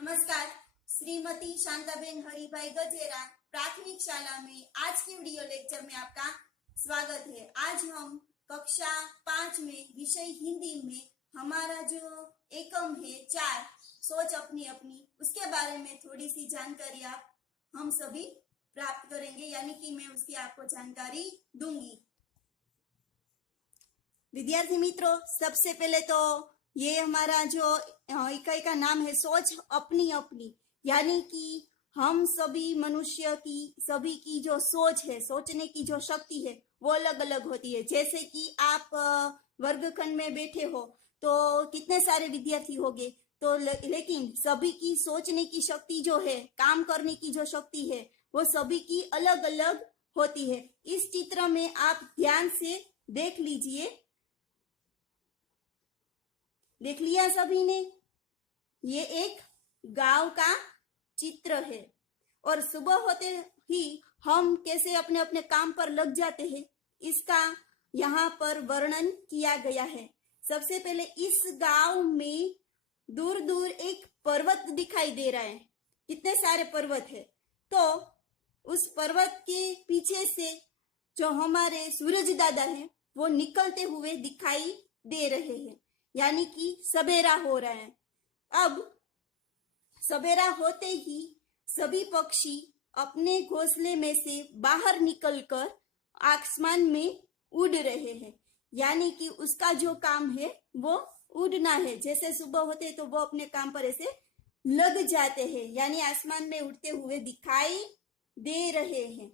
नमस्कार। श्रीमती शांताबेन हरिभाई गजेरा प्राथमिक शाला में आज के वीडियो लेक्चर में आपका स्वागत है। आज हम कक्षा 5 में विषय हिंदी में हमारा जो एकम है 4 सोच अपनी अपनी, उसके बारे में थोड़ी सी जानकारी हम सभी प्राप्त करेंगे, यानी कि मैं उसकी आपको जानकारी दूंगी। विद्यार्थी मित्रों, सबसे पहले तो ये हमारा जो इकाई का नाम है सोच अपनी अपनी, यानी कि हम सभी मनुष्य की सभी की जो सोच है, सोचने की जो शक्ति है वो अलग अलग होती है। जैसे कि आप वर्गखंड में बैठे हो तो कितने सारे विद्यार्थी होंगे, तो लेकिन सभी की सोचने की शक्ति जो है, काम करने की जो शक्ति है, वो सभी की अलग अलग होती है। इस चित्र में आप ध्यान से देख लीजिए। देख लिया सभी ने? ये एक गांव का चित्र है और सुबह होते ही हम कैसे अपने अपने काम पर लग जाते हैं, इसका यहाँ पर वर्णन किया गया है। सबसे पहले इस गांव में दूर दूर एक पर्वत दिखाई दे रहा है। कितने सारे पर्वत है, तो उस पर्वत के पीछे से जो हमारे सूरज दादा हैं वो निकलते हुए दिखाई दे रहे हैं, यानी कि सवेरा हो रहा है। अब सवेरा होते ही सभी पक्षी अपने घोंसले में से बाहर निकलकर आसमान में उड़ रहे हैं, यानी कि उसका जो काम है वो उड़ना है। जैसे सुबह होते तो वो अपने काम पर ऐसे लग जाते हैं, यानी आसमान में उड़ते हुए दिखाई दे रहे हैं।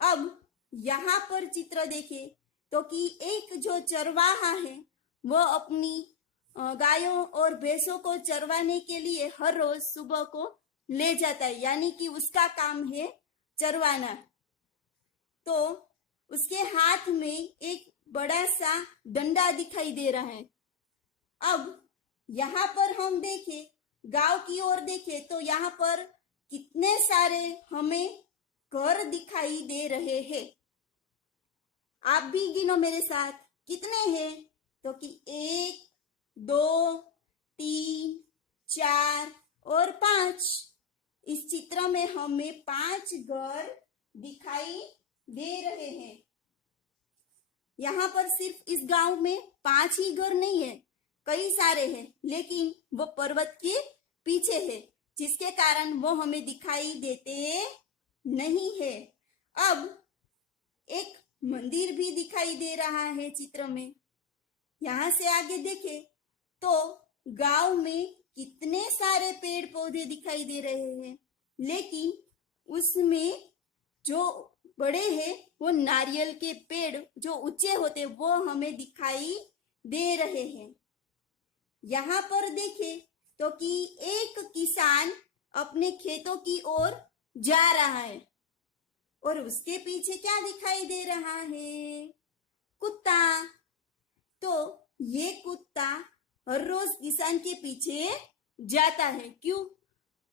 अब यहाँ पर चित्र देखें तो कि एक जो चरवाहा है वो अपनी गायों और भैंसों को चरवाने के लिए हर रोज सुबह को ले जाता है, यानी कि उसका काम है चरवाना। तो उसके हाथ में एक बड़ा सा डंडा दिखाई दे रहा है। अब यहाँ पर हम देखें, गांव की ओर देखें तो यहाँ पर कितने सारे हमें घर दिखाई दे रहे हैं। आप भी गिनो मेरे साथ, कितने हैं? तो कि 1 2 3 4 और 5। इस चित्र में हमें 5 घर दिखाई दे रहे हैं। यहाँ पर सिर्फ इस गांव में 5 ही घर नहीं है, कई सारे हैं, लेकिन वो पर्वत के पीछे है, जिसके कारण वो हमें दिखाई देते नहीं है। अब एक मंदिर भी दिखाई दे रहा है चित्र में। यहाँ से आगे देखें तो गांव में कितने सारे पेड़ पौधे दिखाई दे रहे हैं, लेकिन उसमें जो बड़े हैं वो नारियल के पेड़ जो ऊंचे होते वो हमें दिखाई दे रहे हैं। यहाँ पर देखें तो कि एक किसान अपने खेतों की ओर जा रहा है और उसके पीछे क्या दिखाई दे रहा है? कुत्ता। तो ये कुत्ता हर रोज किसान के पीछे जाता है। क्यों?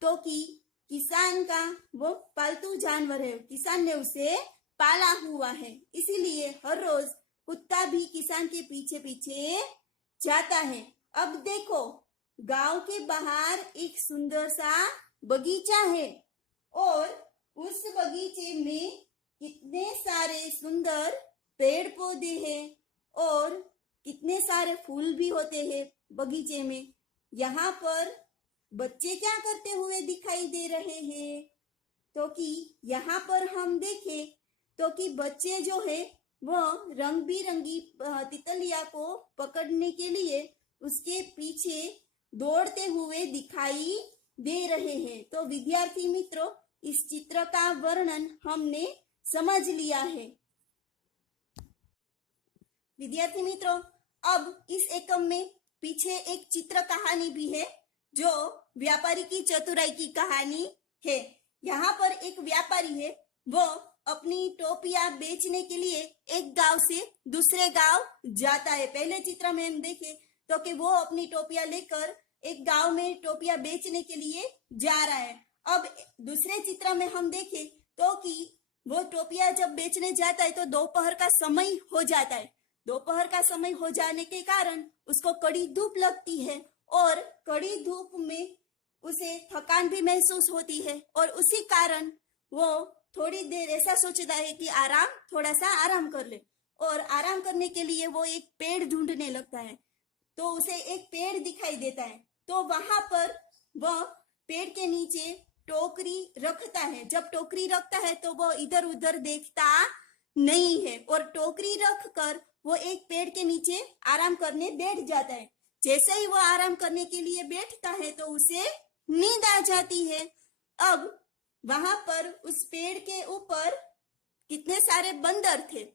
तो कि किसान का वो पालतू जानवर है, किसान ने उसे पाला हुआ है, इसीलिए हर रोज कुत्ता भी किसान के पीछे पीछे जाता है। अब देखो, गांव के बाहर एक सुंदर सा बगीचा है और उस बगीचे में कितने सारे सुंदर पेड़ पौधे हैं और कितने सारे फूल भी होते हैं बगीचे में। यहाँ पर बच्चे क्या करते हुए दिखाई दे रहे हैं? तो कि यहाँ पर हम देखें तो कि बच्चे जो है वो रंग बिरंगी तितलिया को पकड़ने के लिए उसके पीछे दौड़ते हुए दिखाई दे रहे हैं। तो विद्यार्थी मित्रों, इस चित्र का वर्णन हमने समझ लिया है। विद्यार्थी मित्रों, अब इस एकम में पीछे एक चित्र कहानी भी है जो व्यापारी की चतुराई की कहानी है। यहाँ पर एक व्यापारी है, वो अपनी टोपियां बेचने के लिए एक गांव से दूसरे गांव जाता है। पहले चित्र में हम देखें तो कि वो अपनी टोपियां लेकर एक गांव में टोपियां बेचने के लिए जा रहा है। अब दूसरे चित्र में हम देखें तो कि वो टोपियां जब बेचने जाता है तो दोपहर का समय हो जाता है। दोपहर का समय हो जाने के कारण उसको कड़ी धूप लगती है और कड़ी धूप में उसे थकान भी महसूस होती है और उसी कारण वो थोड़ी देर ऐसा सोचता है कि थोड़ा सा आराम कर ले, और आराम करने के लिए वो एक पेड़ ढूंढने लगता है। तो उसे एक पेड़ दिखाई देता है, तो वहां पर वह पेड़ के नीचे टोकरी रखता है। जब टोकरी रखता है तो वो इधर उधर देखता नहीं है और टोकरी रख कर वो एक पेड़ के नीचे आराम करने बैठ जाता है। जैसे ही वो आराम करने के लिए बैठता है तो उसे नींद आ जाती है। अब वहां पर उस पेड़ के ऊपर कितने सारे बंदर थे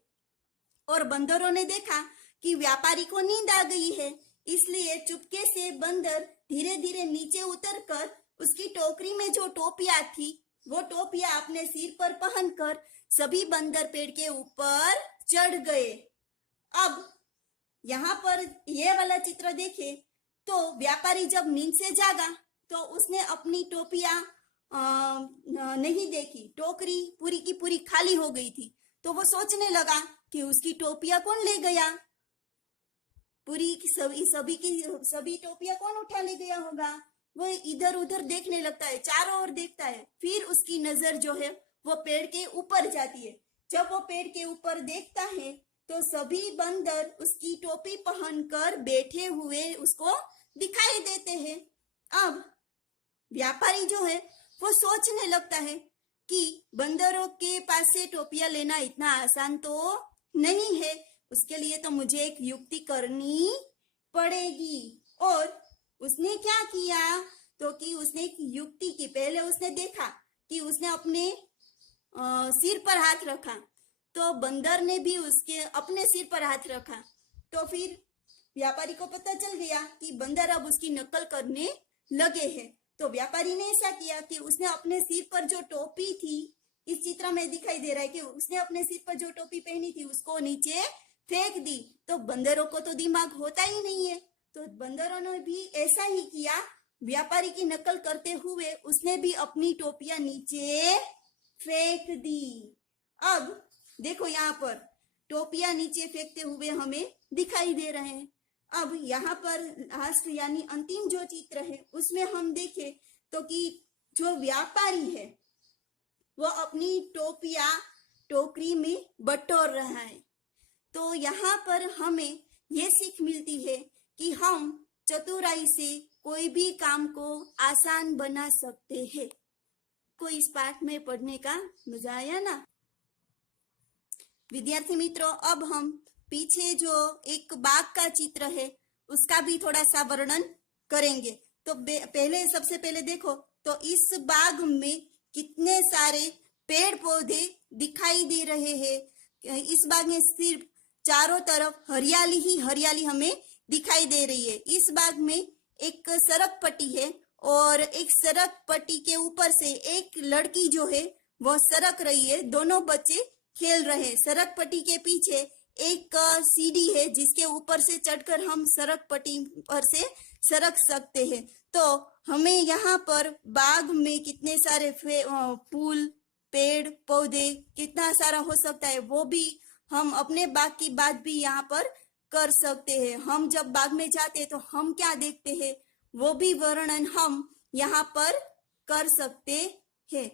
और बंदरों ने देखा कि व्यापारी को नींद आ गई है, इसलिए चुपके से बंदर धीरे धीरे नीचे उतरकर उसकी टोकरी में जो टोपियां थी वो टोपियां अपने सिर पर पहनकर सभी बंदर पेड़ के ऊपर चढ़ गए। अब यहाँ पर ये वाला चित्र देखे तो व्यापारी जब नींद से जागा तो उसने अपनी टोपियां नहीं देखी, टोकरी पूरी की पूरी खाली हो गई थी। तो वो सोचने लगा कि उसकी टोपियां कौन ले गया, पूरी सभी टोपियां कौन उठा ले गया होगा। वो इधर उधर देखने लगता है, चारों ओर देखता है। फिर उसकी नजर जो है वो पेड़ के ऊपर जाती है। जब वो पेड़ के ऊपर देखता है तो सभी बंदर उसकी टोपी पहनकर बैठे हुए उसको दिखाई देते हैं। अब व्यापारी जो है वो सोचने लगता है कि बंदरों के पास से टोपियां लेना इतना आसान तो नहीं है, उसके लिए तो मुझे एक युक्ति करनी पड़ेगी। और उसने क्या किया तो कि उसने एक युक्ति की। पहले उसने देखा कि उसने अपने सिर पर हाथ रखा तो बंदर ने भी उसके अपने सिर पर हाथ रखा। तो फिर व्यापारी को पता चल गया कि बंदर अब उसकी नकल करने लगे हैं। तो व्यापारी ने ऐसा किया कि उसने अपने सिर पर जो टोपी थी, इस चित्र में दिखाई दे रहा है कि उसने अपने सिर पर जो टोपी पहनी थी उसको नीचे फेंक दी। तो बंदरों को तो दिमाग होता ही नहीं है, तो बंदरों ने भी ऐसा ही किया। व्यापारी की नकल करते हुए उसने भी अपनी टोपियां नीचे फेंक दी। अब देखो यहाँ पर टोपियां नीचे फेंकते हुए हमें दिखाई दे रहे हैं। अब यहाँ पर लास्ट यानी अंतिम जो चित्र है उसमें हम देखें तो कि जो व्यापारी है वो अपनी टोपियां टोकरी में बटोर रहा है। तो यहाँ पर हमें ये सीख मिलती है कि हम चतुराई से कोई भी काम को आसान बना सकते हैं। कोई इस पाठ में पढ़ने का मजा आया ना। विद्यार्थी मित्रों, अब हम पीछे जो एक बाग का चित्र है उसका भी थोड़ा सा वर्णन करेंगे। तो सबसे पहले देखो तो इस बाग में कितने सारे पेड़ पौधे दिखाई दे रहे हैं। इस बाग में सिर्फ चारों तरफ हरियाली ही हरियाली हमें दिखाई दे रही है। इस बाग में एक सड़क पट्टी है और एक सड़क पट्टी के ऊपर से एक लड़की जो है वो सरक रही है। दोनों बच्चे खेल रहे हैं। सड़क पट्टी के पीछे एक सीढ़ी है जिसके ऊपर से चढ़कर हम सड़क पट्टी पर से सरक सकते हैं। तो हमें यहाँ पर बाग में कितने सारे फूल, पेड़, पौधे कितना सारा हो सकता है वो भी हम अपने बाग की बात भी यहाँ पर कर सकते हैं। हम जब बाग में जाते हैं तो हम क्या देखते हैं वो भी वर्णन हम यहाँ पर कर सकते हैं।